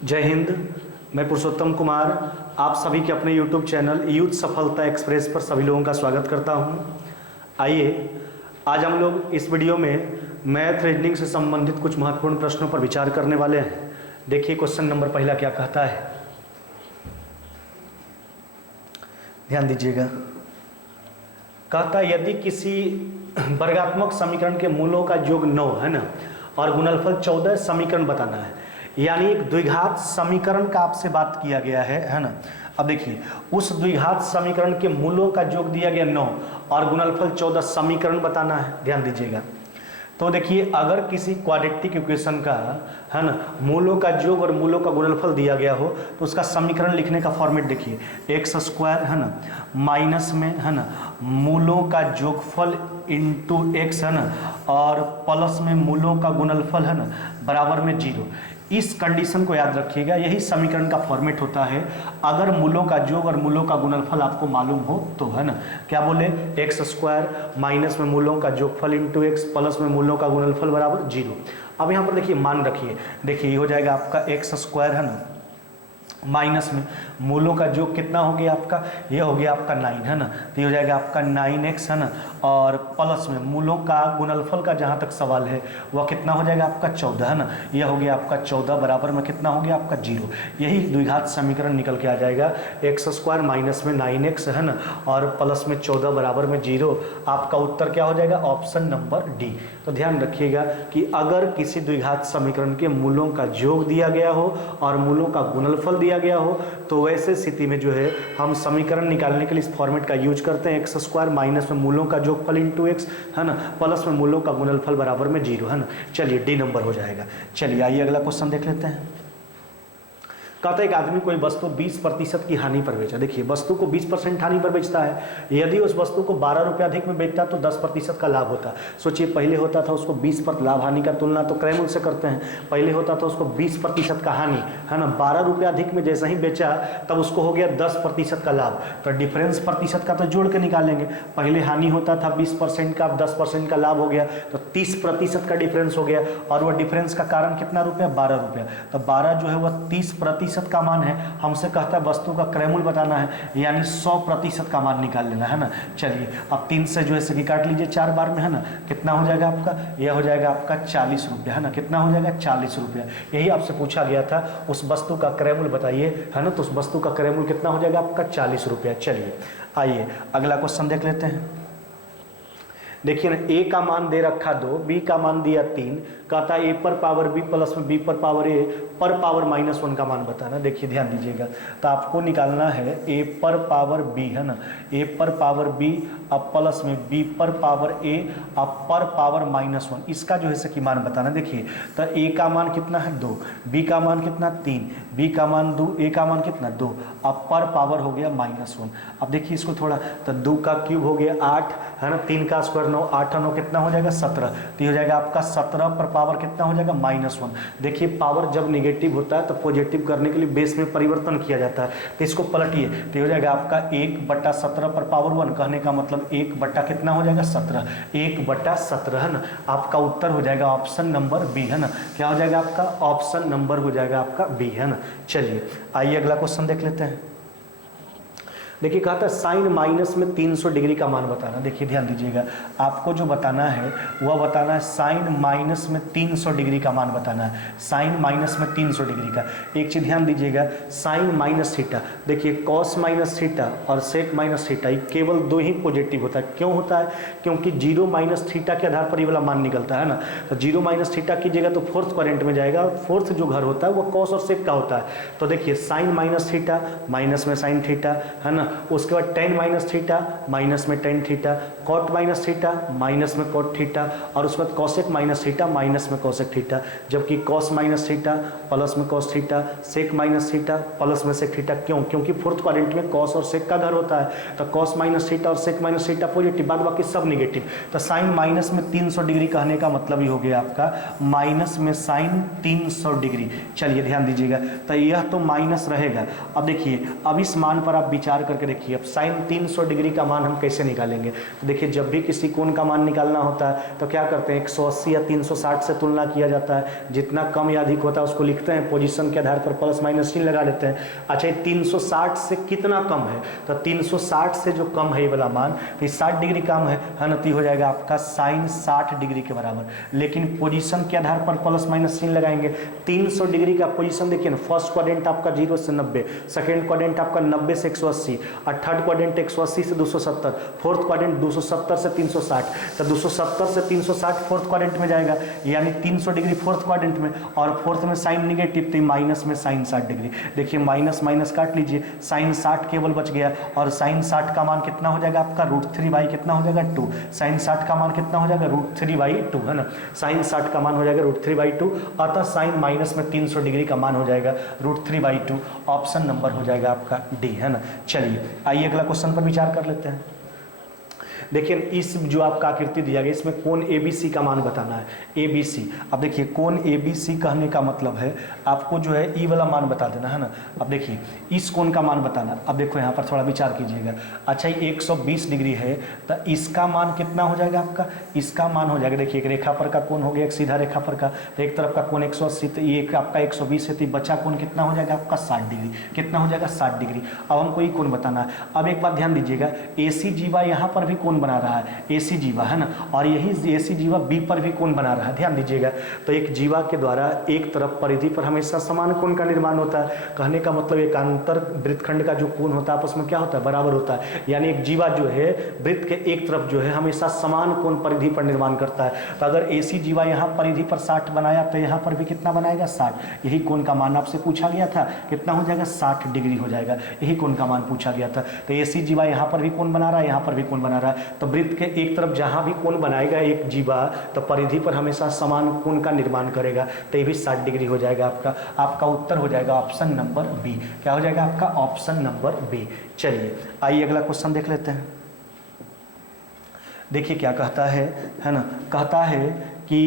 जय हिंद। मैं पुरुषोत्तम कुमार आप सभी के अपने YouTube चैनल यूथ सफलता एक्सप्रेस पर सभी लोगों का स्वागत करता हूं। आइए आज हम लोग इस वीडियो में मैथ रीजनिंग से संबंधित कुछ महत्वपूर्ण प्रश्नों पर विचार करने वाले हैं। देखिए क्वेश्चन नंबर पहला क्या कहता है, ध्यान दीजिएगा। कहता है यदि किसी वर्गात्मक समीकरण के मूलों का योग 9 है ना और गुणनफल 14 समीकरण बताना है, यानी एक द्विघात समीकरण का आपसे बात किया गया है ना। अब देखिए उस द्विघात समीकरण के मूलों का योग दिया गया 9 और गुणनफल 14 समीकरण बताना है। ध्यान दीजिएगा। तो देखिए अगर किसी क्वाड्रेटिक इक्वेशन का है ना मूलों का योग और मूलों का गुणनफल दिया गया हो तो उसका समीकरण लिखने का फॉर्मेट देखिए, एक्स स्क्वायर है ना माइनस में है ना मूलों का योगफल इंटू एक्स है ना और प्लस में मूलों का गुणनफल है ना बराबर में 0। इस कंडीशन को याद रखिएगा, यही समीकरण का फॉर्मेट होता है अगर मूलों का योग और मूलों का गुणनफल आपको मालूम हो तो, है ना। क्या बोले, एक्स स्क्वायर माइनस में मूलों का योगफल इंटू एक्स प्लस में मूलों का गुणनफल बराबर 0। अब यहाँ पर देखिए मान रखिए, देखिए ये हो जाएगा आपका एक्स स्क्वायर है ना माइनस में मूलों का योग कितना हो गया आपका, ये हो गया आपका 9 है ना, तो ये हो जाएगा आपका 9x है ना और प्लस में मूलों का गुणनफल का जहाँ तक सवाल है वह कितना हो जाएगा आपका 14 है ना, यह हो गया आपका 14 बराबर में कितना हो गया आपका 0। यही द्विघात समीकरण निकल के आ जाएगा, एक्स स्क्वायर माइनस में 9x है ना और प्लस में 14 बराबर में 0। आपका उत्तर क्या हो जाएगा, ऑप्शन नंबर डी। तो ध्यान रखिएगा कि अगर किसी द्विघात समीकरण के मूलों का योग दिया गया हो और मूलों का गुणनफल दिया गया हो तो वैसे स्थिति में जो है हम समीकरण निकालने के लिए इस फॉर्मेट का यूज करते हैं, एक्स स्क्वायर माइनस में मूलों का योगफल इंटू एक्स है ना प्लस में मूलों का गुणनफल बराबर में 0 है ना। चलिए डी नंबर हो जाएगा। चलिए आइए अगला क्वेश्चन देख लेते हैं। कहता है एक आदमी कोई वस्तु 20% की हानि पर बेचा। देखिए वस्तु को 20% हानि पर बेचता है, यदि उस वस्तु को 12 रुपये अधिक में बेचता तो 10% का लाभ होता। सोचिए पहले होता था उसको 20% लाभ, हानि का तुलना तो क्रय मूल्य से करते हैं। पहले होता था उसको 20% का हानि है ना, 12 रुपये अधिक में जैसा ही बेचा तब उसको हो गया 10% का लाभ। तो डिफरेंस प्रतिशत का तो जोड़ के निकालेंगे, पहले हानि होता था 20% का, अब 10% का लाभ हो गया तो 30% का डिफरेंस हो गया और वह डिफरेंस का कारण कितना रुपया, 12 रुपया। तो 12 जो है वह 30% का मान है। हमसे कहता है वस्तु का क्रय मूल्य बताना है, यानी 100% का मान निकाल लेना है ना। चलिए अब 3 से जो है सकी काट लीजिए 4 बार में है ना, कितना हो जाएगा आपका, यह हो जाएगा आपका 40 रुपया है ना। कितना हो जाएगा 40 रुपया। यही आपसे पूछा गया था उस वस्तु का क्रय मूल्य बताइए है ना, तो उस वस्तु का क्रय मूल्य कितना हो जाएगा आपका 40 रुपया। चलिए आइए अगला क्वेश्चन देख लेते हैं। देखिए ना ए का मान दे रखा 2, बी का मान दिया 3, कहता है ए पर पावर बी प्लस में बी पर पावर ए पर पावर -1 का मान बताना। देखिए ध्यान दीजिएगा, तो आपको निकालना है ए पर पावर बी है ना, ए पर पावर बी अब प्लस में बी पर पावर ए अब पर पावर -1, इसका जो है सकी मान बताना। देखिए तो ए का मान कितना है 2, बी का मान कितना 3, बी का मान 2, ए का मान कितना 2, अब पर पावर हो गया -1। अब देखिए इसको थोड़ा, तो 2 का क्यूब हो गया 8 है ना, 3 का स्क्वायर 9, 8 9 कितना हो जाएगा 17, तो हो जाएगा आपका 17 पर पावर कितना हो जाएगा -1। देखिए पावर जब नेगेटिव होता है तो पॉजिटिव करने के लिए बेस में परिवर्तन किया जाता है, तो इसको पलटिए तो हो जाएगा आपका 1/17 पर पावर 1, कहने का मतलब 1 बटा कितना हो जाएगा 17, 1/17 है ना। आपका उत्तर हो जाएगा ऑप्शन नंबर बी है ना। क्या हो जाएगा आपका, ऑप्शन नंबर हो जाएगा आपका बी है ना। चलिए आइए अगला क्वेश्चन देख लेते हैं। देखिए कहता है साइन माइनस में 300 डिग्री का मान बताना। देखिए ध्यान दीजिएगा, आपको जो बताना है वह बताना है साइन माइनस में 300 डिग्री का मान बताना है, साइन माइनस में 300 डिग्री का। एक चीज़ ध्यान दीजिएगा, साइन माइनस थीटा, देखिए कॉस माइनस थीटा और सेक माइनस थीटा, ये केवल 2 ही पॉजिटिव होता है। क्यों होता है, क्योंकि 0 माइनस थीटा के आधार पर ये वाला मान निकलता है ना। तो 0 माइनस थीटा कीजिएगा तो फोर्थ क्वाड्रेंट में जाएगा और फोर्थ जो घर होता है वो कॉस और सेक का होता है। तो देखिए साइन माइनस थीटा माइनस में साइन थीटा है ना, उसके बाद टेन माइनस थीटा माइनस में tan theta, cot minus theta minus में कॉट थीटा और उसके बाद कॉसेक माइनस थीटा माइनस में कॉसेक थीटा। जबकि कॉस माइनस थीटा प्लस में cos theta, sec minus theta plus में सेक थीटा। क्यों, क्योंकि फोर्थ क्वाड्रेंट में कॉस और सेक का घर होता है। तो कॉस माइनस थीटा और सेक माइनस थीटा पॉजिटिव, बाद बाकी सब निगेटिव। तो साइन माइनस में 300 डिग्री कहने का मतलब ही हो गया आपका माइनस में साइन 300 डिग्री। चलिए ध्यान दीजिएगा, तो यह तो माइनस रहेगा। अब देखिए अब इस मान पर आप विचार करके करके देखिए। अब साइन 300 डिग्री का मान हम कैसे निकालेंगे? तो देखिए, जब भी किसी कोण का मान निकालना होता है तो क्या करते हैं, 180 या 360 से तुलना किया जाता है। जितना कम या अधिक होता है उसको लिखते हैं, पोजीशन के आधार पर प्लस माइनस चिन्ह लगा देते हैं। अच्छा, ये 360 से कितना कम है? तो 360 से जो कम है ये वाला मान, तो 60 डिग्री कम है ना, तो हो जाएगा आपका साइन 60 डिग्री के बराबर। लेकिन पोजीशन के आधार पर प्लस माइनस चिन्ह लगाएंगे। 300 डिग्री का पोजीशन देखिए ना, फर्स्ट क्वाड्रेंट आपका 0 से 90, सेकेंड क्वाड्रेंट आपका 90 से 180, और थर्ड क्वाड्रेंट 180 से 270, फोर्थ क्वाड्रेंट 270 से 360। तो 270 से 360 फोर्थ क्वाड्रेंट में जाएगा, यानी 300 डिग्री फोर्थ क्वाड्रेंट में, और फोर्थ में साइन निगेटिव, तो माइनस में साइन 60 डिग्री। देखिए माइनस माइनस काट लीजिए, साइन 60 केवल बच गया, और साइन 60 का मान कितना हो जाएगा आपका, √3 बाई कितना हो जाएगा 2। साइन 60 का मान कितना हो जाएगा, √3 बाई 2, है ना। साइन 60 का मान हो जाएगा √3 बाई 2, अतः साइन माइनस में 300 डिग्री का मान हो जाएगा √3 बाई 2। ऑप्शन नंबर हो जाएगा आपका डी, है ना। चलिए आइए अगला क्वेश्चन पर विचार कर लेते हैं। देखिए, इस जो आपका आकृति दिया गया इसमें कोण ABC का मान बताना है, ABC। अब देखिए, कोण ABC कहने का मतलब है आपको जो है ई वाला मान बता देना, है ना। अब देखिए, इस कोण का मान बताना। अब देखो यहाँ पर थोड़ा विचार कीजिएगा। अच्छा, ये 120 डिग्री है, तो इसका मान कितना हो जाएगा आपका, इसका मान हो जाएगा, देखिए एक रेखा पर का कोण हो गया, एक सीधा रेखा पर का, तो एक तरफ का कोण 180, तो ये आपका 120 है, तो बचा कोण कितना हो जाएगा आपका 60 डिग्री। कितना हो जाएगा 60 डिग्री। अब हमको ये कोण बताना है। अब एक बात ध्यान दीजिएगा, AC जीवा यहाँ पर भी कोण बना रहा है, AC जीवा, है ना, और यही AC जीवा B पर भी कोण बना रहा है, ध्यान दीजिएगा। तो एक जीवा के द्वारा एक तरफ परिधि पर हमेशा समान कोण का निर्माण होता है। कहने का मतलब एक अंतर वृत्तखंड का जो कोण होता है आपस में क्या होता है, बराबर होता है। यानी एक जीवा जो है वृत्त के एक तरफ जो है हमेशा समान कोण परिधि पर निर्माण करता है। तो अगर AC जीवा यहाँ परिधि पर 60 बनाया तो यहाँ पर भी कितना बनाएगा 60। यही कोण का मान आपसे पूछा गया था, कितना हो जाएगा 60 डिग्री हो जाएगा। यही कोण का मान पूछा गया था। तो AC जीवा यहाँ पर भी कोण बना रहा है, यहाँ पर भी कोण बना रहा है। तो वृत्त के एक तरफ जहां भी कोण बनाएगा एक जीवा, तो परिधि पर हमेशा समान कोण का निर्माण करेगा, तो ये भी 60 डिग्री हो जाएगा आपका। आपका उत्तर हो जाएगा ऑप्शन नंबर बी। क्या हो जाएगा आपका, ऑप्शन नंबर बी। चलिए आइए अगला क्वेश्चन देख लेते हैं। देखिए क्या कहता है ना, कहता है कि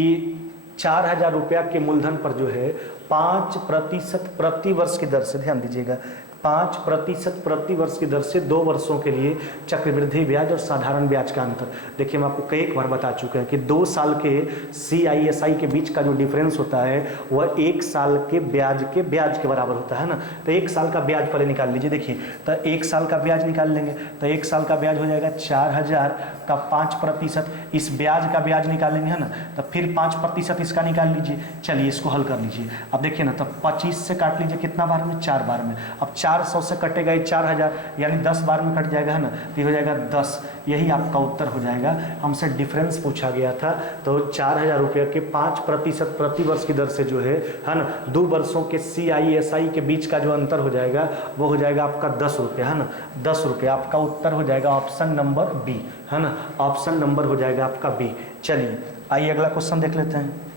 4000 रुपया के मूलधन पर जो है 5% प्रति वर्ष की दर से, ध्यान दीजिएगा, 5% प्रति वर्ष की दर से 2 वर्षों के लिए चक्रवृद्धि ब्याज और साधारण ब्याज का अंतर। देखिए हम आपको कई बार बता चुके हैं कि 2 साल के CISI के बीच का जो डिफरेंस होता है वह 1 साल के ब्याज के बराबर होता है ना। तो 1 साल का ब्याज पहले निकाल लीजिए। देखिए तो 1 साल का ब्याज निकाल लेंगे, तो 1 साल का ब्याज हो जाएगा 4000 का 5%, इस ब्याज का ब्याज निकालेंगे, है ना। तो फिर 5% इसका निकाल लीजिए। चलिए इसको हल कर लीजिए। अब देखिए ना, तो 25 से काट लीजिए, कितना बार में, 4 बार में। अब 400 से कटेगा ये 4000, यानी 10 बार में कट जाएगा, है ना, तो हो जाएगा 10। यही आपका उत्तर हो जाएगा। हमसे डिफरेंस पूछा गया था, तो 4000 रुपये के 5% प्रति वर्ष की दर से जो है ना, 2 वर्षों के CISI के बीच का जो अंतर हो जाएगा वो हो जाएगा आपका 10 रुपये, है ना, 10 रुपये। आपका उत्तर हो जाएगा ऑप्शन नंबर बी, है ना, ऑप्शन नंबर हो जाएगा आपका बी। चलिए आइए अगला क्वेश्चन देख लेते हैं।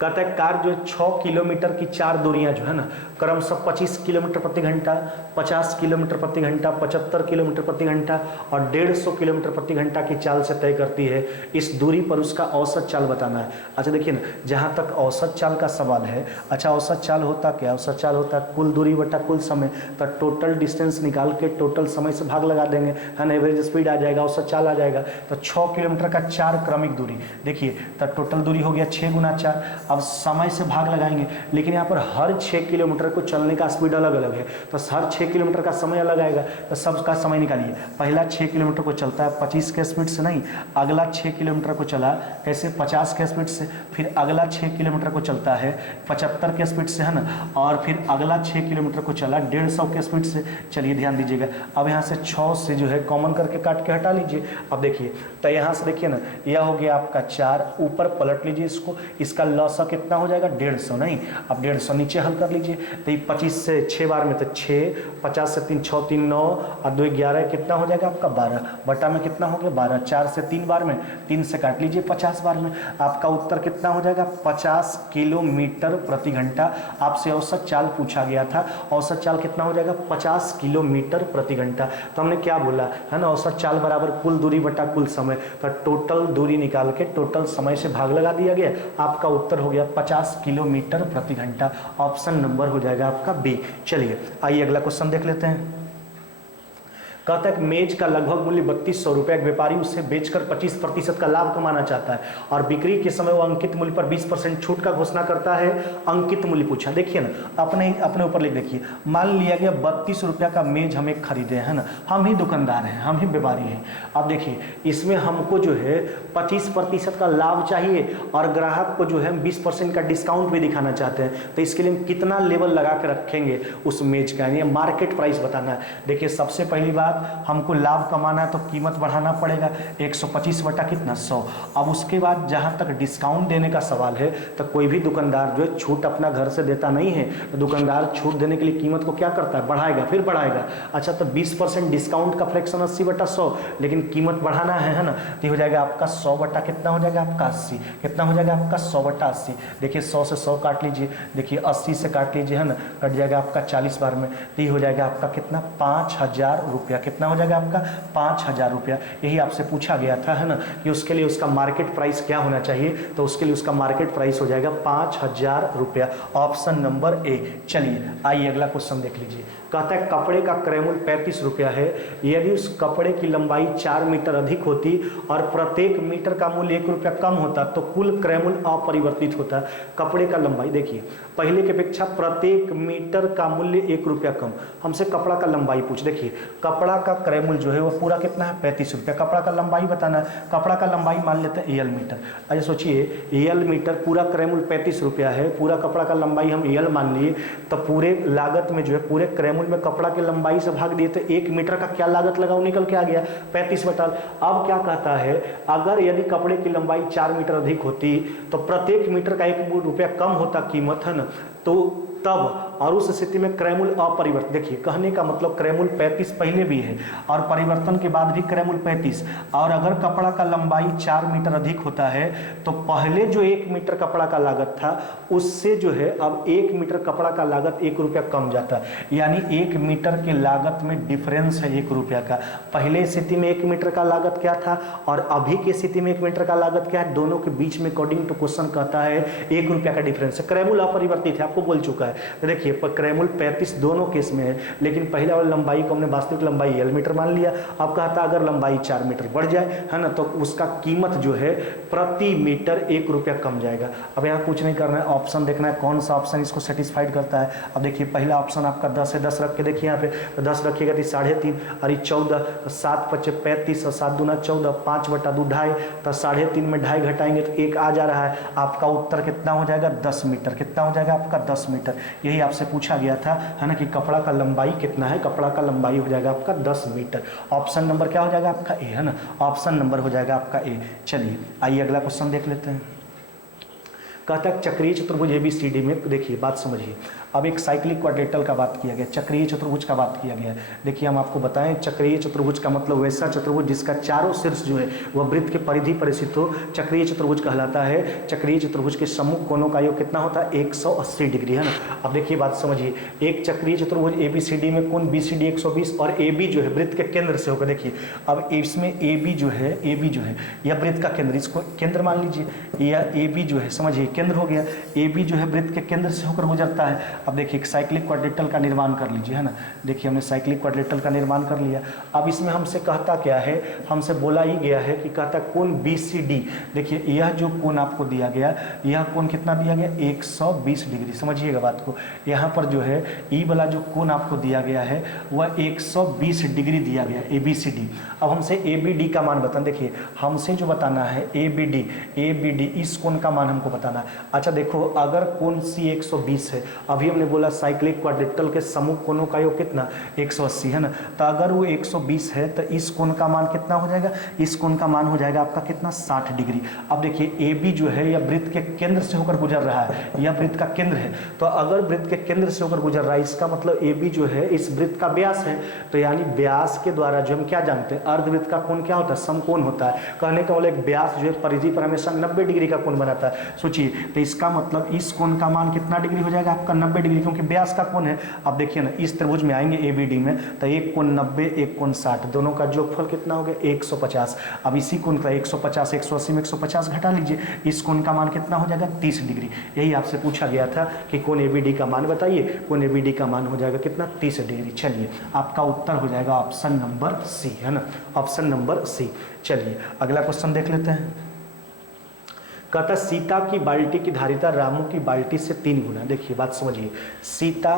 कहता है कार जो 6 किलोमीटर की 4 दूरियां जो है ना, क्रमशः 25 किलोमीटर प्रति घंटा, 50 किलोमीटर प्रति घंटा, 75 किलोमीटर प्रति घंटा और 150 किलोमीटर प्रति घंटा की चाल से तय करती है। इस दूरी पर उसका औसत चाल बताना है। अच्छा देखिए ना, जहाँ तक औसत चाल का सवाल है, अच्छा औसत चाल होता क्या, औसत चाल होता है कुल दूरी बटा कुल समय। तो टोटल डिस्टेंस निकाल के टोटल समय से भाग लगा देंगे, है ना, एवरेज स्पीड आ जाएगा, औसत चाल आ जाएगा। तो 6 किलोमीटर का 4 क्रमिक दूरी, देखिए तो टोटल दूरी हो गया 6 गुना 4। अब समय से भाग लगाएंगे, लेकिन यहाँ पर हर 6 किलोमीटर को चलने का स्पीड अलग अलग है, तो हर 6 किलोमीटर का समय अलग आएगा। तो सबका समय निकालिए। पहला 6 किलोमीटर को चलता है 25 के स्पीड से, नहीं, अगला 6 किलोमीटर को चला कैसे, 50 के स्पीड से, फिर अगला 6 किलोमीटर को चलता है 75 के स्पीड से, है ना, और फिर अगला 6 किलोमीटर को चला 150 के स्पीड से। चलिए ध्यान दीजिएगा। अब यहाँ से 6 से जो है कॉमन करके काट के हटा लीजिए। अब देखिए तो यहाँ से देखिए ना, यह हो गया आपका 4, ऊपर पलट लीजिए इसको, इसका लॉस कितना हो जाएगा 150, नहीं, अब 150 नीचे हल कर लीजिए। तो 25 से 6 बार में तो 6, 50 से 3 6 3 9 और 2 11, कितना हो जाएगा आपका 12, बटा में कितना हो गया 12, 4 से 3 बार में, 3 से काट लीजिए 50 बार में। आपका उत्तर कितना हो जाएगा 50 किलोमीटर प्रति घंटा। आपसे औसत चाल पूछा गया था, औसत चाल कितना हो जाएगा 50 किलोमीटर प्रति घंटा। तो हमने क्या बोला, है ना, औसत चाल बराबर कुल दूरी बटा कुल समय। तो टोटल दूरी निकाल के टोटल समय से भाग लगा दिया गया। आपका उत्तर हो गया 50 किलोमीटर प्रति घंटा। ऑप्शन नंबर हो जाएगा आपका बी। चलिए आइए अगला क्वेश्चन देख लेते हैं। कहता है मेज का लगभग मूल्य 3200 रुपये, एक व्यापारी उससे बेचकर 25% का लाभ कमाना चाहता है और बिक्री के समय वो अंकित मूल्य पर 20% छूट का घोषणा करता है। अंकित मूल्य पूछा, देखिए ना अपने ऊपर लिख देखिए, मान लिया गया 32 रुपया का मेज हमें खरीदे है ना, हम ही दुकानदार हैं, हम ही व्यापारी हैं। अब देखिए इसमें हमको जो है 25% का लाभ चाहिए और ग्राहक को जो है 20% का डिस्काउंट भी दिखाना चाहते हैं, तो इसके लिए हम कितना लेवल लगा के रखेंगे उस मेज का, यानी मार्केट प्राइस बताना है। देखिए सबसे पहली बात हमको लाभ कमाना है तो कीमत बढ़ाना पड़ेगा, 125 बटा कितना 100। अब उसके बाद जहाँ तक डिस्काउंट देने का सवाल है तो कोई भी दुकानदार जो है छूट अपना घर से देता नहीं है, तो दुकानदार छूट देने के लिए कीमत को क्या करता है, बढ़ाएगा, फिर बढ़ाएगा। अच्छा तो 20% डिस्काउंट का फ्रैक्शन 80 बटा 100, लेकिन कीमत बढ़ाना है ना, तो हो जाएगा आपका 100 बटा कितना हो जाएगा आपका 80, कितना हो जाएगा आपका 100 बटा 80। देखिए 100 से 100 काट लीजिए, देखिए 80 से काट लीजिए है ना, कट जाएगा आपका 40 बार में, तो ये हो जाएगा आपका कितना 5000 रुपया, कितना हो जाएगा आपका 5000 रुपया। यही आपसे पूछा गया था है ना कि उसके लिए उसका मार्केट प्राइस क्या होना चाहिए, तो उसके लिए उसका मार्केट प्राइस हो जाएगा 5000 रुपया, ऑप्शन नंबर ए। चलिए आइए अगला क्वेश्चन देख लीजिए। कहता है कपड़े का क्रय मूल्य 35 रुपया है, यदि उस कपड़े की लंबाई 4 मीटर अधिक होती और प्रत्येक मीटर का मूल्य 1 रुपया कम होता तो कुल क्रय मूल्य अपरिवर्तित होता। कपड़े का लंबाई देखिए पहले की अपेक्षा प्रत्येक मीटर का मूल्य 1 रुपया कम, हमसे कपड़ा का लंबाई पूछ। देखिए कपड़ा का क्रय मूल्य जो है वो पूरा कितना है 35 रुपया, कपड़ा का लंबाई बताना है, कपड़ा का लंबाई मान लेते हैं एल मीटर। अच्छा सोचिए एल मीटर पूरा क्रय मूल्य 35 रुपया है, पूरा कपड़ा का लंबाई हम एल मान लिए, तो पूरे लागत में जो है पूरे क्रय मूल्य में कपड़ा की लंबाई से भाग दिए तो 1 मीटर का क्या लागत लगा, निकल के आ गया 35 बटा। अब क्या कहता है अगर यदि कपड़े की लंबाई 4 मीटर अधिक होती तो प्रत्येक मीटर का 1 रुपया कम होता कीमत है ना, तो तब और उस स्थिति में क्रय मूल्य अपरिवर्तित। देखिए कहने का मतलब क्रय मूल्य 35 पहले भी है और परिवर्तन के बाद भी क्रय मूल्य 35, और अगर कपड़ा का लंबाई 4 मीटर अधिक होता है तो पहले जो 1 मीटर कपड़ा का लागत था उससे जो है अब 1 मीटर कपड़ा का लागत 1 रुपया कम जाता, यानी 1 मीटर के लागत में डिफरेंस है 1 रुपया का। पहले स्थिति में 1 मीटर का लागत क्या था और अभी की स्थिति में 1 मीटर का लागत क्या है, दोनों के बीच में अकॉर्डिंग टू क्वेश्चन कहता है 1 रुपया का डिफरेंस है। क्रय मूल्य अपरिवर्तित है, आपको बोल चुका है। तो देखिए क्रय मूल्य 35 दोनों केस में है, लेकिन पहले वाली लंबाई को हमने वास्तविक लंबाई एल मीटर मान लिया। अब कहता अगर लंबाई 4 मीटर बढ़ जाए है ना तो उसका कीमत जो है प्रति मीटर 1 रुपया कम जाएगा। अब यहाँ कुछ नहीं करना है, ऑप्शन देखना है कौन सा ऑप्शन इसको सेटिस्फाइड करता है। अब देखिए पहला ऑप्शन आपका 10 है, 10 रख के देखिए यहाँ पे, तो 10 रखिएगा तो 3.5 और 14, 7 × 5 = 35 और 7 दूना 14, 5 बटा 2 2.5, तो 3.5 में 2.5 घटाएंगे तो 1 आ जा रहा है। आपका उत्तर कितना हो जाएगा 10 मीटर, कितना हो जाएगा आपका 10 मीटर। यही आपसे पूछा गया था है ना कि कपड़ा का लंबाई कितना है, कपड़ा का लंबाई हो जाएगा आपका 10 मीटर। ऑप्शन नंबर क्या हो जाएगा आपका ए है ना, ऑप्शन नंबर हो जाएगा आपका ए। चलिए आइए अगला क्वेश्चन देख लेते हैं। कहता है चक्रीय चतुर्भुज ABCD में, देखिए बात समझिए, अब एक साइक्लिक क्वाड्रेटल का बात किया गया, चक्रीय चतुर्भुज का बात किया गया। देखिए हम आपको बताएं चक्रीय चतुर्भुज का मतलब वैसा चतुर्भुज जिसका चारों शीर्ष जो है वह वृत्त के परिधि पर स्थित हो, चक्रीय चतुर्भुज कहलाता है। चक्रीय चतुर्भुज के सम्मुख कोणों का योग कितना होता है 180 डिग्री है ना। अब देखिए बात समझिए, एक चक्रीय चतुर्भुज ABCD में कोण BCD 120 और AB जो है वृत्त के केंद्र से होकर, देखिए अब इसमें AB जो है यह वृत्त का केंद्र, इसको केंद्र मान लीजिए, यह AB जो है समझिए केंद्र हो गया, AB जो है वृत्त के केंद्र से होकर गुजरता है। अब देखिए एक साइक्लिक क्वाड्रेटल का निर्माण कर लीजिए है ना, देखिए हमने साइक्लिक क्वाड्रेटल का निर्माण कर लिया। अब इसमें हमसे कहता क्या है, हमसे बोला ही गया है कि कहता कोण BCD, देखिए यह जो कोण आपको दिया गया, यह कोण कितना दिया गया 120 डिग्री, समझिएगा बात को। यहाँ पर जो है ई वाला जो कोण आपको दिया गया है वह 120 डिग्री दिया गया ABCD। अब हमसे ABD का मान बताना, देखिए हमसे जो बताना है ABD इस कोण का मान हमको बताना है। अच्छा देखो अगर कोण C 120 है, अभी हमने बोला साइक्लिक क्वाड्रेटल के समूह कोणों का योग कितना 180 है ना, तो अगर वो 120 है तो इस कोण का मान कितना हो जाएगा, इस कोण का मान हो जाएगा आपका कितना 60 डिग्री। अब देखिए AB जो है यह वृत्त के केंद्र से होकर गुजर रहा है, यह वृत्त का केंद्र है, तो अगर वृत्त के केंद्र से होकर गुजर रहा है इसका मतलब AB जो है इस वृत्त का व्यास है, तो यानी व्यास के द्वारा जो हम क्या जानते हैं अर्धवृत्त का कोण क्या होता है समकोण होता है। कहने का मतलब व्यास जो है परिधि पर हमेशा 90 डिग्री का कोण बनाता है। सोचिए लीजिए तो इसका मतलब इस कोण का मान कितना डिग्री हो जाएगा आपका 90 डिग्री, क्योंकि व्यास का कोण है। अब देखिए ना इस त्रिभुज में आएंगे ABD में तो एक कोण 90 एक कोण 60, दोनों का योगफल कितना हो गया 150। अब इसी कोण का 150 180 में 150 घटा लीजिए, इस कोण का मान कितना हो जाएगा 30 डिग्री। यही आपसे पूछा गया था कि कोण ABD का मान बताइए, कोण ABD का मान हो जाएगा कितना 30 डिग्री। चलिए आपका उत्तर हो जाएगा ऑप्शन नंबर सी, है ना, ऑप्शन नंबर सी। चलिए अगला क्वेश्चन देख लेते हैं। कहता सीता की बाल्टी की धारिता रामू की बाल्टी से 3 गुना। देखिए बात समझिए, सीता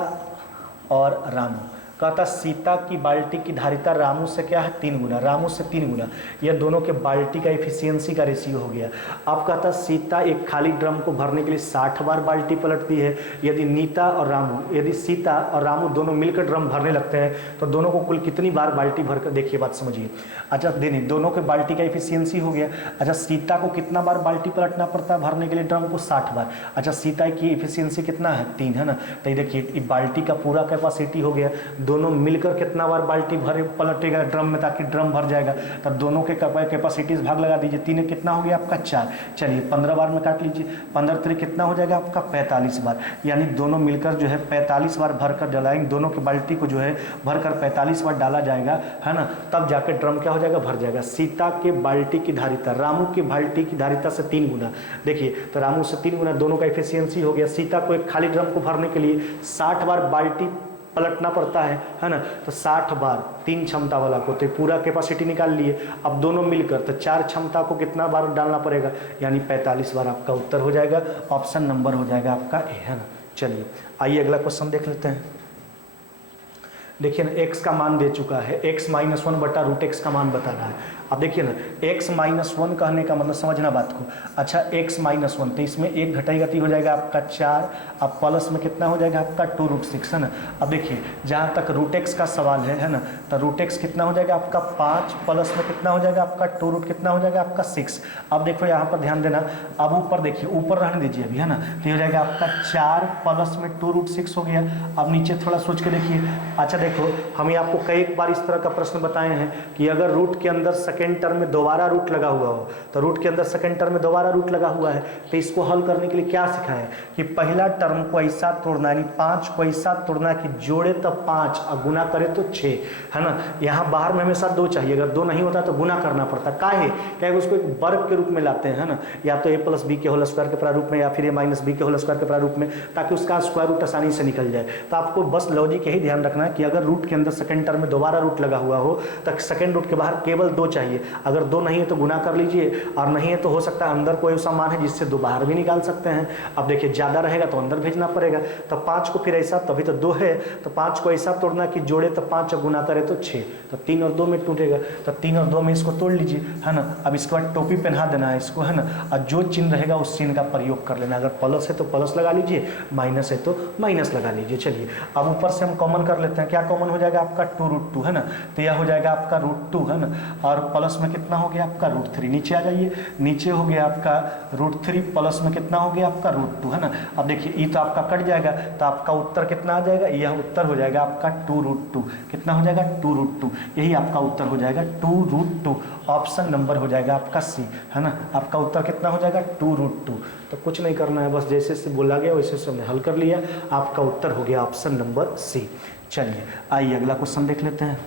और रामू, कहता सीता की बाल्टी की धारिता रामू से क्या है 3 गुना, रामू से 3 गुना, यह दोनों के बाल्टी का एफिशिएंसी का रेशियो हो गया। अब कहता सीता एक खाली ड्रम को भरने के लिए 60 बार बाल्टी पलटती है। यदि सीता और रामू दोनों मिलकर ड्रम भरने लगते हैं तो दोनों को कुल कितनी बार बाल्टी भरकर, देखिए बात समझिए। अच्छा देने दोनों के बाल्टी का एफिशिएंसी हो गया। अच्छा सीता को कितना बार बाल्टी पलटना पड़ता है भरने के लिए ड्रम को 60 बार। अच्छा सीता की एफिशिएंसी कितना है 3, है ना, तो ये देखिए बाल्टी का पूरा कैपेसिटी हो गया, दोनों मिलकर कितना बार बाल्टी भरे पलटेगा ड्रम में ताकि ड्रम भर जाएगा, तब दोनों के कैपेसिटी भाग लगा दीजिए, 3 कितना हो गया आपका 4। चलिए 15 बार में काट लीजिए, 15 3 कितना हो जाएगा आपका 45 बार, यानी दोनों मिलकर जो है 45 बार भरकर डलाएंगे, दोनों की बाल्टी को जो है भरकर 45 बार डाला जाएगा, है ना, तब जाके ड्रम क्या हो जाएगा भर जाएगा। सीता के बाल्टी की धारिता रामू की बाल्टी की धारिता से 3 गुना। देखिए तो रामू से 3 गुना, दोनों का एफिशिएंसी हो गया। सीता को एक खाली ड्रम को भरने के लिए 60 बार बाल्टी पलटना पड़ता है ना, तो 60 बार 3 क्षमता वाला को तो पूरा कैपेसिटी निकाल लिए। अब दोनों मिलकर तो 4 क्षमता को कितना बार डालना पड़ेगा, यानी 45 बार आपका उत्तर हो जाएगा, ऑप्शन नंबर हो जाएगा आपका ए, है ना। चलिए आइए अगला क्वेश्चन देख लेते हैं। देखिए ना x का मान दे चुका है, x - 1 बटा √x का मान बताना है। अब देखिए ना x - 1 कहने का मतलब समझना बात को। अच्छा x - 1 तो इसमें 1 घटाई गति हो जाएगा आपका 4, अब प्लस में कितना हो जाएगा आपका 2√6, है ना। अब देखिए जहाँ तक √x का सवाल है ना, तो √x कितना हो जाएगा आपका 5, प्लस में कितना हो जाएगा आपका 2 कितना हो जाएगा आपका 6। अब देखो यहाँ पर ध्यान देना, अब ऊपर देखिए, ऊपर रहने दीजिए अभी, है ना, तो हो जाएगा आपका 4 प्लस में 2√6 हो गया। अब नीचे थोड़ा सोच के देखिए। अच्छा देखो हम आपको कई बार इस तरह का प्रश्न बताए हैं कि अगर रूट के अंदर सेकेंड टर्म में दोबारा रूट लगा हुआ हो, तो रूट के अंदर सेकेंड टर्म में दोबारा रूट लगा हुआ है, तो इसको हल करने के लिए क्या सिखाएं कि पहला टर्म को ऐसा तोड़ना, यानी 5 को ऐसा तोड़ना कि जोड़े तब 5 और गुना करे तो 6, है ना। यहाँ बाहर में हमेशा 2 चाहिए, अगर 2 नहीं होता तो गुना करना पड़ता। काहे क्या उसको एक वर्ग के रूप में लाते हैं, है ना, या तो a + b के होल स्क्वायर के प्रारूप में या फिर a - b के होल स्क्वायर के प्रारूप में, ताकि उसका स्क्वायर रूट आसानी से निकल जाए। तो आपको बस लॉजिक यही ध्यान रखना है कि अगर रूट के अंदर सेकंड टर्म में दोबारा रूट लगा हुआ हो तो सेकंड रूट के बाहर केवल 2 चाहिए, अगर 2 नहीं है तो गुना कर लीजिए, और नहीं है तो हो सकता है अंदर कोई ऐसा मान है जिससे 2 बाहर भी निकाल सकते हैं। अब देखिए ज़्यादा रहेगा तो अंदर भेजना पड़ेगा, तो 5 को फिर ऐसा, तभी तो 2 है, तो 5 को ऐसा तोड़ना कि जोड़े तो 5 और गुना करे तो 6, तो 3 और 2 में टूटेगा, तो 3 और 2 में इसको तोड़ लीजिए, है ना। अब इसके बाद टोपी पहना देना है इसको, है ना, और जो चिन्ह रहेगा उस चिन्ह का प्रयोग कर लेना, अगर प्लस है तो प्लस लगा लीजिए, माइनस है तो माइनस लगा लीजिए। चलिए अब ऊपर से हम कॉमन कर लेते हैं, क्या कॉमन हो जाएगा आपका 2√2, है ना, तो यह हो जाएगा आपका √2, है ना, और प्लस में कितना हो गया आपका √3। नीचे आ जाइए, नीचे हो गया आपका √3 प्लस में कितना हो गया आपका √2, है ना। अब देखिए ये तो आपका कट जाएगा, तो आपका उत्तर कितना आ जाएगा, यह उत्तर हो जाएगा आपका 2√2, कितना हो जाएगा 2√2, यही आपका उत्तर हो जाएगा 2√2, ऑप्शन नंबर हो जाएगा आपका सी, है ना। आपका उत्तर कितना हो जाएगा 2√2। तो कुछ नहीं करना है, बस जैसे से बोला गया वैसे से हमने हल कर लिया, आपका उत्तर हो गया ऑप्शन नंबर सी। चलिए आइए अगला क्वेश्चन देख लेते हैं।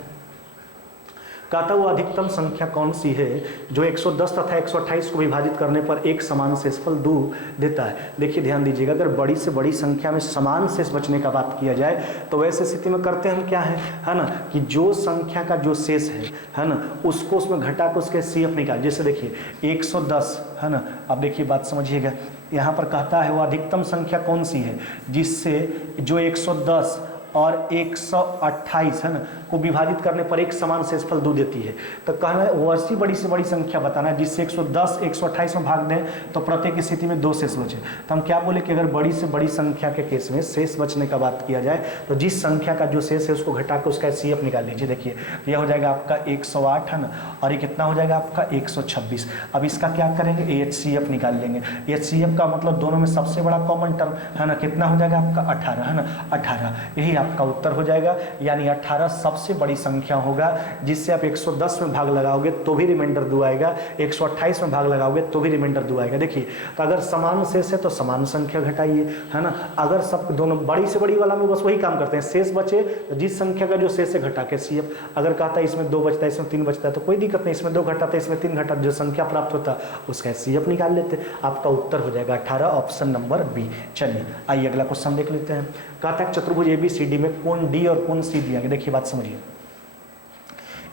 कहता वो अधिकतम संख्या कौन सी है जो 110 तथा 128 को विभाजित करने पर एक समान शेषफल 2 देता है। देखिए ध्यान दीजिएगा, अगर बड़ी से बड़ी संख्या में समान शेष बचने का बात किया जाए तो वैसे स्थिति में करते हम क्या है ना, कि जो संख्या का जो शेष है ना, उसको उसमें घटा कर उसके CF निकाल। जैसे देखिए 110, है ना, अब देखिए बात समझिएगा, यहाँ पर कहता है वो अधिकतम संख्या कौन सी है जिससे जो 110 और 128 है ना को विभाजित करने पर एक समान शेषफल 2 देती है। तो कहना है वो ऐसी बड़ी से बड़ी संख्या बताना है जिससे 110 128 में भाग दें तो प्रत्येक स्थिति में 2 शेष बचे। तो हम क्या बोले कि अगर बड़ी से बड़ी संख्या के केस में शेष बचने का बात किया जाए तो जिस संख्या का जो शेष है उसको घटा कर उसका CF निकाल लीजिए। देखिए यह हो जाएगा आपका 108, है ना, और ये कितना हो जाएगा आपका 126। अब इसका क्या करेंगे, HCF निकाल लेंगे। HCF का मतलब दोनों में सबसे बड़ा कॉमन टर्म, है ना, कितना हो जाएगा आपका 18, है ना, 18, यही आपका उत्तर हो जाएगा, यानी 18 सबसे सबसे बड़ी संख्या होगा, जिससे आप 110 में भाग लगाओगे तो भी रिमाइंडर 2 आएगा, 128 में भाग लगाओगे तो भी रिमाइंडर 2 आएगा। देखिए, तो अगर समान शेष है तो समान संख्या घटाइए, है ना। अगर सब दोनों बड़ी से बड़ी वाला में बस वही काम करते हैं, शेष बचे तो जिस संख्या का जो शेष है घटा के CF, अगर कहता है इसमें 2 बचता है इसमें 3 बचता है तो कोई दिक्कत नहीं, इसमें 2 घटाते इसमें 3 घटा, जो संख्या प्राप्त होता उसका CF निकाल लेते। आपका उत्तर हो जाएगा 18, ऑप्शन नंबर बी। चलिए आइए अगला क्वेश्चन देख लेते हैं। कहता है चतुर्भुज ABCD में कोण D और कोण C दिया गया। देखिए बात समझिए,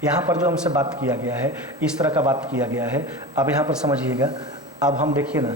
यहाँ पर जो हमसे बात किया गया है इस तरह का बात किया गया है। अब यहाँ पर समझिएगा, अब हम देखिए ना,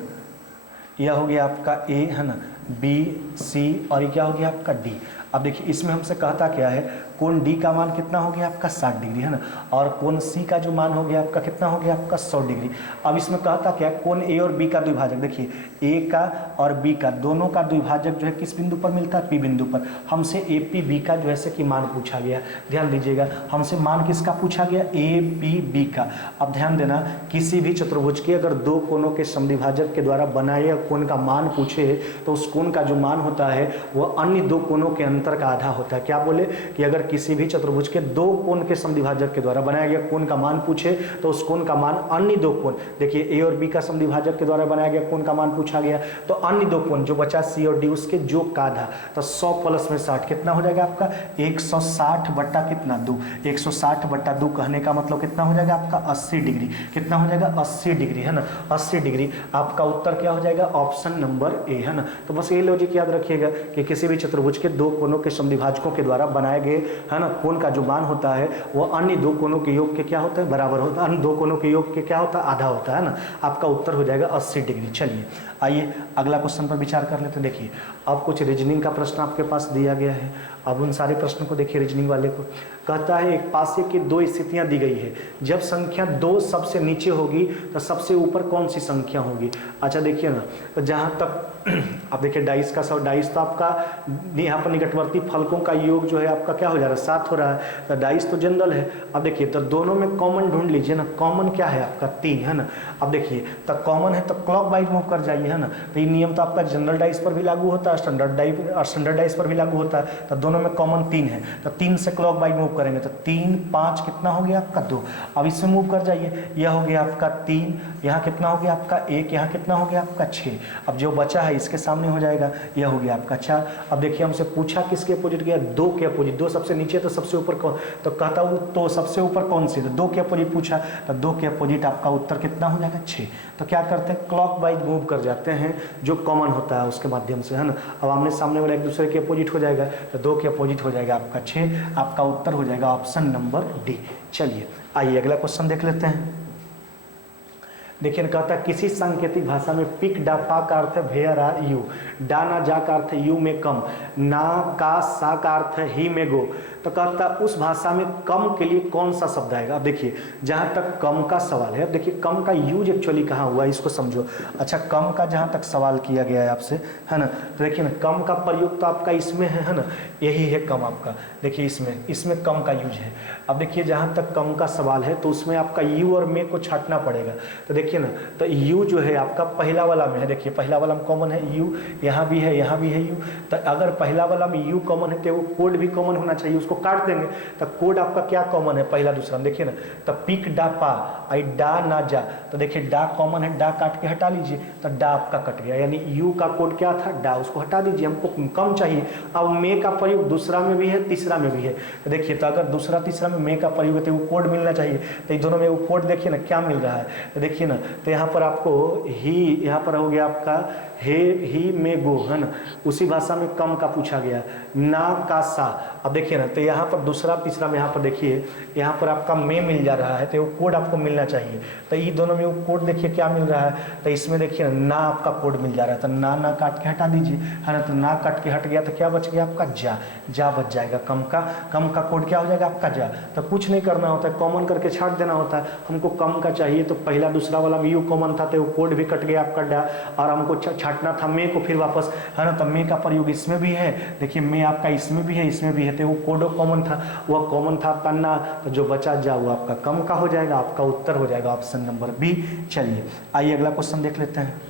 यह हो गया आपका A, है ना, B C और ये क्या हो गया आपका D। अब देखिए इसमें हमसे कहता क्या है, कोण D का मान कितना हो गया आपका 60 डिग्री, है ना, और कोण C का जो मान हो गया आपका कितना हो गया आपका 100 डिग्री। अब इसमें कहता क्या है, कोण A और B का द्विभाजक, देखिए A का और B का दोनों का द्विभाजक जो है किस बिंदु पर मिलता है, P बिंदु पर। हमसे APB का जो है कि मान पूछा गया, ध्यान दीजिएगा, हमसे मान किसका पूछा गया, APB का। अब ध्यान देना, किसी भी चतुर्भुज के अगर दो कोणों के समद्विभाजक के द्वारा बनाए गए कोण का मान पूछे तो उस कोण का जो मान होता है वह अन्य दो कोणों के अंतर का आधा होता है। क्या बोले कि अगर किसी भी चतुर्भुज के दो कोण के समद्विभाजक के द्वारा बनाया गया कोण का मान पूछे तो उस कोण का मान अन्य दो कोण, देखिए A और B का समद्विभाजक के द्वारा बनाया गया कोण का मान पूछा गया तो अन्य दो कोण जो बचा C और D उसके योग का आधा, तो 100 प्लस में 60 कितना हो जाएगा आपका 160 बट्टा कितना 2, 160 बट्टा 2 कहने का मतलब कितना हो जाएगा आपका 80 डिग्री। कितना हो जाएगा 80 डिग्री, है ना, 80 डिग्री। आपका उत्तर क्या हो जाएगा, ऑप्शन नंबर ए, है ना। तो बस ये लॉजिक याद रखिएगा कि किसी भी चतुर्भुज के दो कोणों के समद्विभाजकों के द्वारा बनाए गए, है ना, कोण का जो मान होता है वो अन्य दो कोणों के योग के क्या होता है, बराबर होता है, अन्य दो कोणों के योग के क्या होता है, आधा होता है ना। आपका उत्तर हो जाएगा 80 डिग्री। चलिए आइए अगला क्वेश्चन पर विचार कर लेते हैं। देखिए अब कुछ रीजनिंग का प्रश्न आपके पास दिया गया है। अब उन सारे प्रश्नों को देखिए, रीजनिंग वाले को कहता है एक पासे की दो स्थितियां दी गई है, जब संख्या 2 सबसे नीचे होगी तो सबसे ऊपर कौन सी संख्या होगी। अच्छा देखिए ना, तो जहां तक अब देखिए डाइस का सब, डाइस तो आपका यहाँ पर निकटवर्ती फलकों का योग जो है आपका क्या हो जा रहा है, 7 हो रहा है, तो डाइस तो जनरल है। अब देखिए तो दोनों में कॉमन ढूंढ लीजिए ना, कॉमन क्या है आपका 3, है ना। अब देखिए तो कॉमन है तो क्लॉक वाइज मूव कर जाइए, है ना। तो ये नियम तो आपका जनरल डाइस पर भी लागू होता है, स्टैंडर्ड डाइस पर भी लागू होता है। तो दोनों में कॉमन 3 है, तो 3 से क्लॉक वाइज मूव करेंगे तो 3 5 कितना हो गया आपका 2। अब इससे मूव कर जाइए, यह हो गया आपका 3, यहाँ कितना हो गया आपका 1, यहाँ कितना हो गया आपका 6। अब जो बचा है इसके सामने हो जाएगा, यह हो गया आपका 4। अब देखिए हमसे पूछा किसके अपोजिट गया, 2 के अपोजिट। 2 सबसे नीचे तो सबसे ऊपर कौन, तो कहता हूँ तो सबसे ऊपर कौन सी, तो 2 के अपोजिट पूछा, तो 2 के अपोजिट आपका उत्तर कितना हो जाएगा 6। तो क्या करते हैं, क्लॉक वाइज मूव कर जाते हैं, जो कॉमन होता है उसके माध्यम से, है ना। अब आमने सामने वाला एक दूसरे के अपोजिट हो जाएगा, तो 2 के अपोजिट हो जाएगा आपका 6। आपका उत्तर हो जाएगा ऑप्शन नंबर डी। चलिए आइए अगला क्वेश्चन देख लेते हैं। देखिए कहता है किसी सांकेतिक भाषा में पिक डा पा का अर्थ है वेयर आर यू, डा ना जा का अर्थ है यू में कम, ना का सा का अर्थ है ही में गो। तो कहता है उस भाषा में कम के लिए कौन सा शब्द आएगा। अब देखिए जहाँ तक कम का सवाल है, अब देखिए कम का यूज एक्चुअली कहाँ हुआ है इसको समझो। अच्छा कम का जहाँ तक सवाल किया गया है आपसे, है ना, तो देखिए ना कम का प्रयोग तो आपका इसमें है ना, यही है कम आपका। देखिए इसमें कम का यूज है। अब देखिए जहाँ तक कम का सवाल है तो उसमें आपका यू और मे को छाटना पड़ेगा। तो देखिए ना, तो यू जो है आपका पहला वाला में है, देखिए पहला वाला में कॉमन है यू, यहाँ भी है, यहाँ भी है यू। तो अगर पहला वाला में यू कॉमन है तो वो कोड भी कॉमन होना चाहिए, उसको काट देंगे तो कोड आपका क्या कॉमन है, पहला दूसरा में। देखिए ना, तो पिक डा पा आई डा ना जा, तो देखिए डा कॉमन है, डा काट के हटा लीजिए तो डा आपका कट गया, यानी यू का कोड क्या था डा, उसको हटा दीजिए, हमको कम चाहिए। अब मे का प्रयोग दूसरा में भी है तीसरा में भी है, तो देखिए तो अगर दूसरा तीसरा में मे का प्रयोग है तो वो कोड मिलना चाहिए, तो दोनों में वो कोड देखिए ना क्या मिल रहा है। तो देखिए ना, तो यहाँ पर आपको ही, यहाँ पर हो गया आपका हे ही में गो, है ना, उसी भाषा में कम का पूछा गया, ना का सा। अब देखिए ना, तो यहाँ पर दूसरा तीसरा में यहाँ पर देखिए यहाँ पर आपका में मिल जा रहा है, तो वो कोड आपको मिलना चाहिए। तो ये दोनों में वो कोड देखिए क्या मिल रहा है, तो इसमें देखिए ना आपका कोड मिल जा रहा है, तो ना काट के हटा दीजिए, है ना। तो ना काट के हट गया तो क्या बच गया आपका जा बच जाएगा। कम का कोड क्या हो जाएगा आपका जा। तो कुछ नहीं करना होता है, कॉमन करके छाट देना होता है। हमको कम का चाहिए तो पहला दूसरा वाला में यू कॉमन था तो वो कोड भी कट गया आपका डा, और हमको छाटना था मे को फिर वापस, है ना। तो मे का प्रयोग इसमें भी है, देखिए मे आपका इसमें भी है इसमें भी है, तो वो कोडो कॉमन था, वह कॉमन था आपका ना, तो जो बचा जा वो आपका कम का हो जाएगा। आपका उत्तर हो जाएगा ऑप्शन नंबर बी। चलिए आइए अगला क्वेश्चन देख लेते हैं।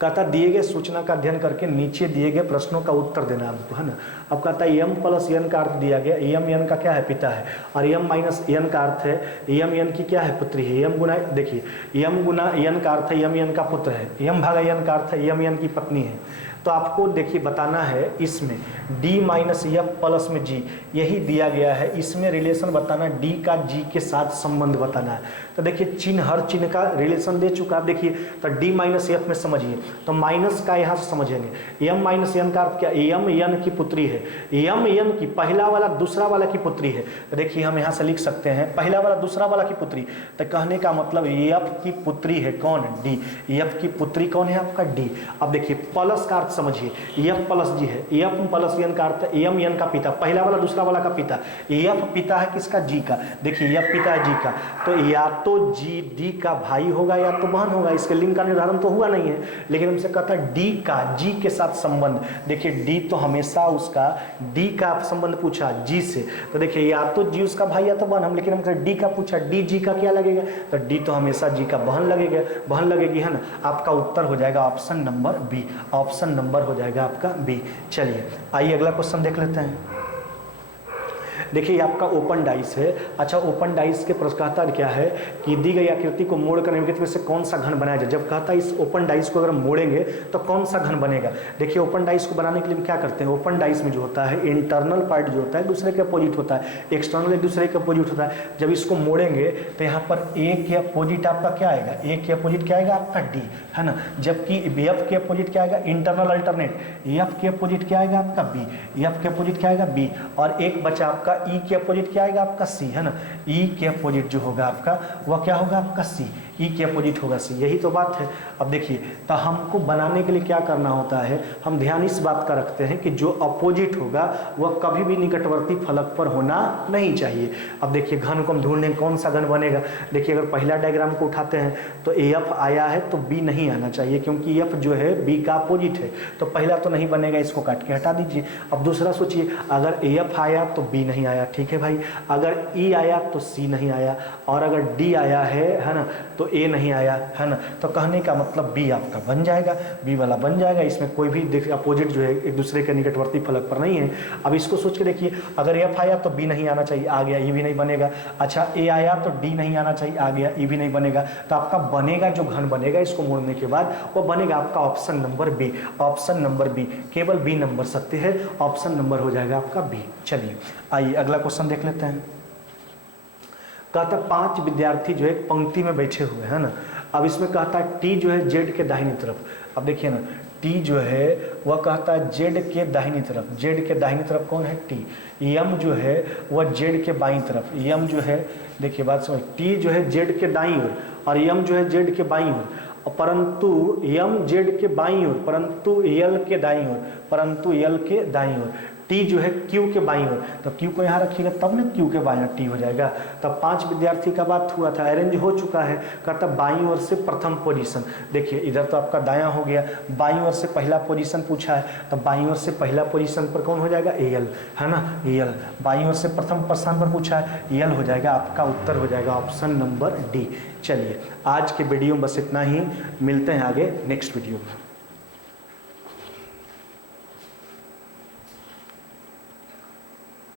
कहता दिए गए सूचना का अध्ययन करके नीचे दिए गए प्रश्नों का उत्तर देना हमको, है ना। अब कहता है यम प्लस एन का अर्थ दिया गया, यम एन का क्या है, पिता है, और यम माइनस एन का अर्थ है यम एन की क्या है, पुत्री है। यम गुना, देखिए यम गुना एन का अर्थ है यम एन का पुत्र है, यम भागा एन का अर्थ है यम एन की पत्नी है। तो आपको देखिए बताना है इसमें d माइनस एफ प्लस में g, यही दिया गया है, इसमें रिलेशन बताना, d का g के साथ संबंध बताना है। तो देखिए चिन्ह, हर चिन्ह का रिलेशन दे चुका, आप देखिए तो d माइनस एफ में समझिए, तो माइनस का यहाँ से समझेंगे, m माइनस एन का अर्थ क्या, m n की पुत्री है, m n की पहला वाला दूसरा वाला की पुत्री है। तो देखिए हम यहाँ से लिख सकते हैं पहला वाला दूसरा वाला की पुत्री, तो कहने का मतलब f की पुत्री है कौन, d, f की पुत्री कौन है आपका d। अब देखिए प्लस का अर्थ समझिए, f प्लस g है, f प्लस n का अर्थ है m n का पिता, पहला वाला दूसरा वाला का पिता, f पिता है किसका, g का, देखिए f पिता है g का, तो या तो g d का भाई होगा या तो बहन होगा, इसके लिंग का निर्धारण तो हुआ नहीं है, लेकिन हमसे कहता है d का g के साथ संबंध। देखिए d तो हमेशा उसका, d का संबंध पूछा g से, तो देखिए या तो g उसका भाई या तो बहन, हम लेकिन हमसे d का पूछा, d g का क्या लगेगा, तो d तो हमेशा g का बहन लगेगा, बहन लगेगी, है ना। आपका उत्तर हो जाएगा option number B, option number हो जाएगा आपका बी। चलिए आइए अगला क्वेश्चन देख लेते हैं। देखिए आपका ओपन डाइस है। अच्छा, ओपन डाइस के प्रश्नकर्ता क्या है कि दी गई आकृति को मोड़कर निम्नलिखित में से कौन सा घन बनाया जाए। जब कहता है इस ओपन डाइस को अगर मोड़ेंगे तो कौन सा घन बनेगा। देखिए ओपन डाइस को बनाने के लिए हम क्या करते हैं, ओपन डाइस में जो होता है इंटरनल पार्ट जो होता है दूसरे के अपोजिट होता है, एक्सटर्नल एक दूसरे के अपोजिट होता है। जब इसको मोड़ेंगे तो यहाँ पर ए के अपोजिट आपका क्या आएगा, ए के अपोजिट क्या आएगा आपका डी, है ना। जबकि एफ के अपोजिट क्या आएगा, इंटरनल अल्टरनेट, एफ के अपोजिट क्या आएगा आपका बी, एफ के अपोजिट क्या आएगा बी, और एक बचा आपका ई के अपोजिट क्या आएगा आपका सी, है ना। ई के अपोजिट जो होगा आपका वह क्या होगा आपका सी, ई के अपोजिट होगा सी, यही तो बात है। अब देखिए तो हमको बनाने के लिए क्या करना होता है, हम ध्यान इस बात का रखते हैं कि जो अपोजिट होगा वह कभी भी निकटवर्ती फलक पर होना नहीं चाहिए। अब देखिए घन को हम ढूंढने कौन सा घन बनेगा। देखिए अगर पहला डायग्राम को उठाते हैं तो एफ आया है तो बी नहीं आना चाहिए, क्योंकि एफ जो है बी का अपोजिट है, तो पहला तो नहीं बनेगा, इसको काट के हटा दीजिए। अब दूसरा सोचिए, अगर एफ आया तो बी नहीं आया, ठीक है भाई, अगर ई आया तो सी नहीं आया, और अगर डी आया है ना, तो ए नहीं आया, है ना। तो कहने का मतलब बी आपका बन जाएगा, बी वाला बन जाएगा। इसमें कोई भी देखिए अपोजिट जो है एक दूसरे के निकटवर्ती फलक पर नहीं है। अब इसको सोच के देखिए, अगर एफ आया तो बी नहीं आना चाहिए, आ गया, ई भी नहीं बनेगा। अच्छा ए आया तो डी नहीं आना चाहिए, आ गया, ई भी नहीं बनेगा। तो आपका बनेगा जो घन बनेगा इसको मोड़ने के बाद वो बनेगा आपका option number B, option number B, केवल बी नंबर सत्य है, ऑप्शन नंबर हो जाएगा आपका बी। चलिए आइए अगला क्वेश्चन देख लेते हैं। कहता 5 विद्यार्थी जो है पंक्ति में बैठे हुए हैं ना। अब इसमें कहता है टी जो है जेड के दाहिनी तरफ। अब देखिए ना, टी जो है वह कहता है जेड के दाहिनी तरफ, जेड के दाहिनी तरफ कौन है टी। यम जो है वह जेड के बाईं तरफ, यम जो है, देखिए बात समझ, टी जो है जेड के दाईं ओर और यम जो है जेड के बाईं ओर, परंतु यम जेड के बाईं ओर, परंतु यल के दाईं ओर, परंतु यल के दाईं ओर। टी जो है क्यू के बाईं ओर, तो क्यू को यहाँ रखिएगा तब ना क्यू के बाईं ओर टी हो जाएगा। तब 5 विद्यार्थी का बात हुआ था, अरेंज हो चुका है। कहता बाईं ओर से प्रथम पोजीशन, देखिए इधर तो आपका दायां हो गया, बाईं ओर से पहला पोजीशन पूछा है, तो बाईं ओर से पहला पोजीशन पर कौन हो जाएगा, एल, है ना, एल। बाईं ओर से प्रथम स्थान पर पूछा है, एल हो जाएगा, आपका उत्तर हो जाएगा ऑप्शन नंबर डी। चलिए आज के वीडियो में बस इतना ही, मिलते हैं आगे नेक्स्ट वीडियो में।